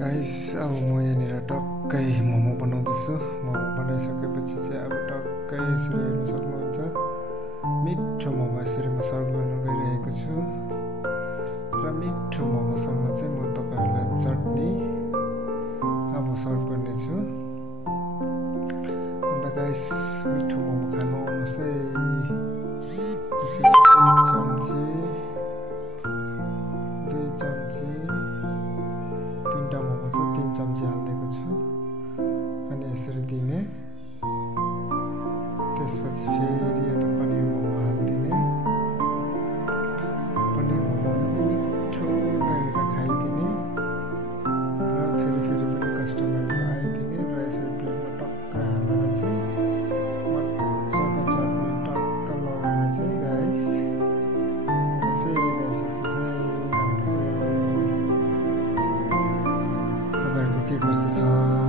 Guys अब म यहाँनिर टक्कै मोमो बनाउँदैछु। मोमो बनाइसकेपछि चाहिँ अब टक्कै यसरी हेर्न सक्नुहुन्छ मिठो मोमो यसरी म सर्भ गर्न गइरहेको छु। र मिठो मोमोसँग चाहिँ म तपाईँहरूलाई चटनी अब सर्भ गर्नेछु। अन्त गाइस मिठो मोमो खानु आउनुहोस् है। यसरी 1 चम्ची 2 चम्ची 3टा मोमो चाहिँ 3 चम्ची हालिदिएको छु अनि यसरी दिने। त्यसपछि फेरि यता पनिर मोमो हालिदिने। पनिर मोमो मिठो गरेर खाइदिने र फेरि पनि कस्टमरहरू आइदिने र यसरी प्लेटमा टक्क हालेर चाहिँ मजाको चटनी टक्क लगाएर चाहिँ गाइस यस्तो चाहिँ हाम्रो चाहिँ तपाईँहरूको के कस्तो छ